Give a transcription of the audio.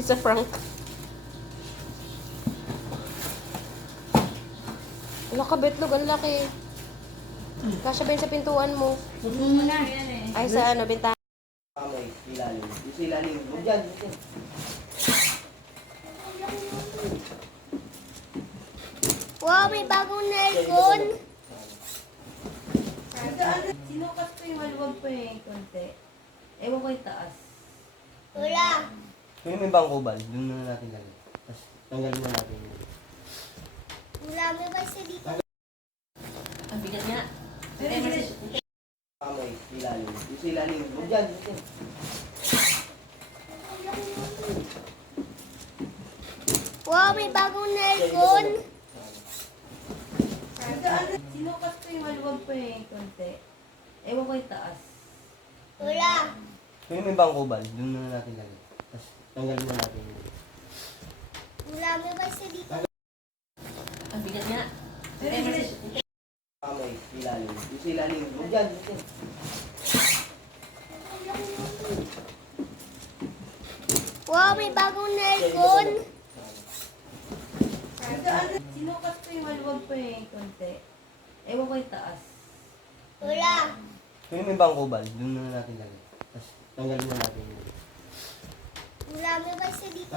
Isa Frank. Wala ka, betlog. Ang laki. Kasya ba yun sa pintuan mo? Buksan mo na. Ay, sa ano, bintana. Kamay, ilalim. Yung sa ilalim. Huwag dyan. Dyan. Wow, may bagong aircon. Sinukat ko yung maluwag pa yung konti. Ewan ko yung taas. Wala. Kung may bangkubal, doon na natin lagay. Tapos tanggalin na natin yun. Wala, may basta dito. Ang bigat nga. Kamay, ilalim. Yung sa ilalim. Huwag dyan. Dyan. Wow, may bagong aircon. Sinukat ko yung maluwag pa yung konti. Ewan ko yung taas. Wala. Kung may bangkubal, doon na natin lagay. Tapos tanggalin na natin yun. Wala, may basta dito. Ang bigat nga. Kamay, ilalim. Yung sa ilalim. Huwag dyan. Dyan. Wow, may bagong aircon. Sinukat ko yung maluwag pa yung konti. Ewan ko yung taas. Wala. Kung may bangkubal, doon na natin lagay. Tapos tanggalin na natin yun. Wala, may basta dito.